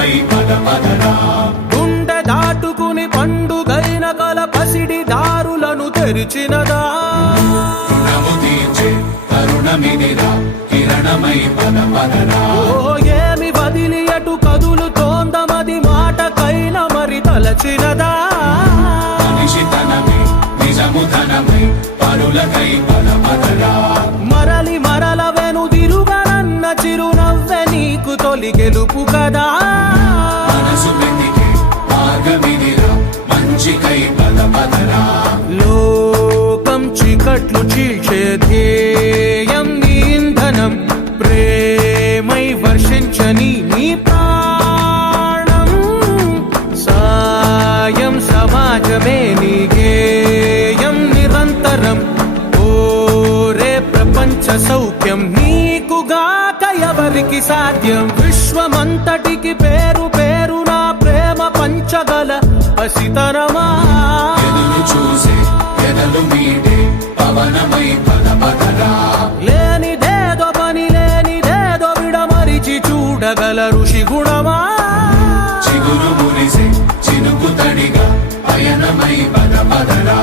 పరులకై పద పదరా. గుండె దాటుకుని పండుగైన కల పసిడి దారులను తెరిచినదా. రుణము తీర్చే తరుణమిదిరా కిరణమై పద పదరా. ఓ ఏమి వదిలి అటు కదులుతోందమది మాటకైన మరి తలచినదా. మనిషితనమే నిజము ధనమై పరులకై పద పదరా. మరలి మరల వెనుదిరుగనన్న చిరునవ్వె నీకు తొలి గెలుపు కదా. మనసు వెతికే మార్గమిదిరా మంచికై పద పదరా. లోకం చీకట్లు చీల్చే ధ్యేయం నీ ఇంధనం ప్రేమై వర్షించని నీ ప్రాణం. సాయం సమాజమే నీ గేయం నిరంతరం. ఓరే ప్రపంచ సౌఖ్యం నీకుగాక ఎవరికి సాధ్యం. విశ్వమంతటికి పేరు పేరు నా ప్రేమ పంచగల పసితనమా. ఎదురు చూసే ఎదలు మీటే పవనమై పద పదరా. లేనిదేదో పని లేనిదేదో విడమరిచి చూడగల ఋషి గుణమా. చిగురు మురిసే చినుకు తడిగా పయనమై పద పదరా.